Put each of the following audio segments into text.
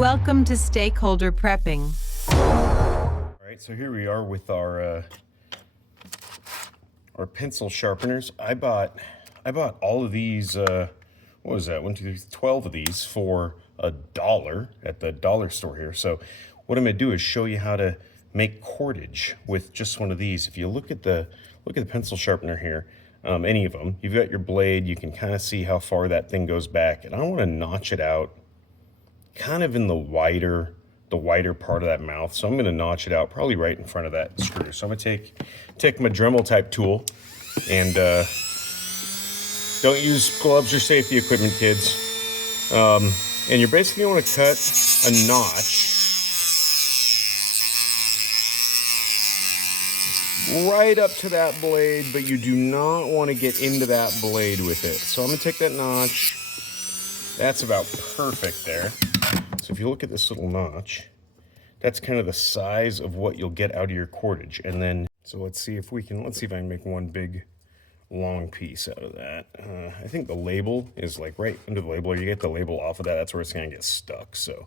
Welcome to Stakeholder Prepping. All right, so here we are with our pencil sharpeners. I bought all of these. What was that? 1, 2, 3, 12 of these for $1 at the dollar store here. So what I'm gonna do is show you how to make cordage with just one of these. If you look at the pencil sharpener here, any of them, you've got your blade. You can kind of see how far that thing goes back, and I want to notch it out kind of in the wider part of that mouth. So I'm going to notch it out probably right in front of that screw. So I'm going to take my Dremel type tool, and don't use gloves or safety equipment, kids. And you're basically going to cut a notch right up to that blade, but you do not want to get into that blade with it. So I'm going to take that notch. That's about perfect there. So if you look at this little notch, that's kind of the size of what you'll get out of your cordage. And then, so let's see if I can make one big long piece out of that. I think the label is like right under the label, or you get the label off of that, that's where it's gonna get stuck. So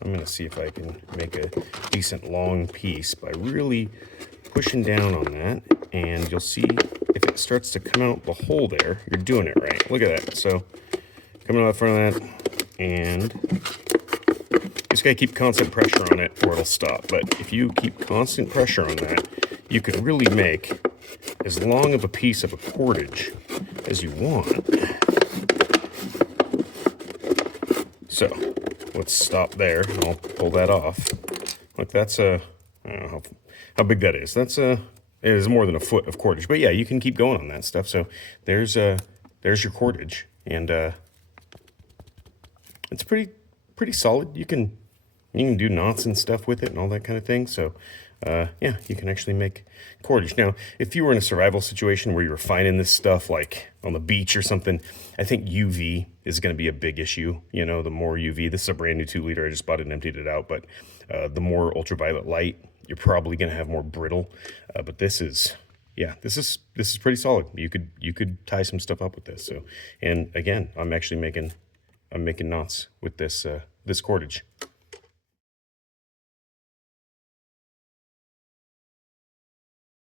I'm gonna see if I can make a decent long piece by really pushing down on that. And you'll see if it starts to come out the hole there, you're doing it right. Look at that. So coming out the front of that, and just gotta keep constant pressure on it or it'll stop. But if you keep constant pressure on that, you could really make as long of a piece of a cordage as you want. So let's stop there, and I'll pull that off. Look, that's I don't know how big that is. It is more than a foot of cordage. But yeah, you can keep going on that stuff. So there's your cordage, and it's pretty solid. You can do knots and stuff with it and all that kind of thing. So yeah, you can actually make cordage. Now, if you were in a survival situation where you were finding this stuff like on the beach or something, I think UV is going to be a big issue. You know, the more UV, this is a brand new 2-liter. I just bought it and emptied it out. But the more ultraviolet light, you're probably going to have more brittle. But this is pretty solid. You could tie some stuff up with this. So, and again, I'm making knots with this cordage.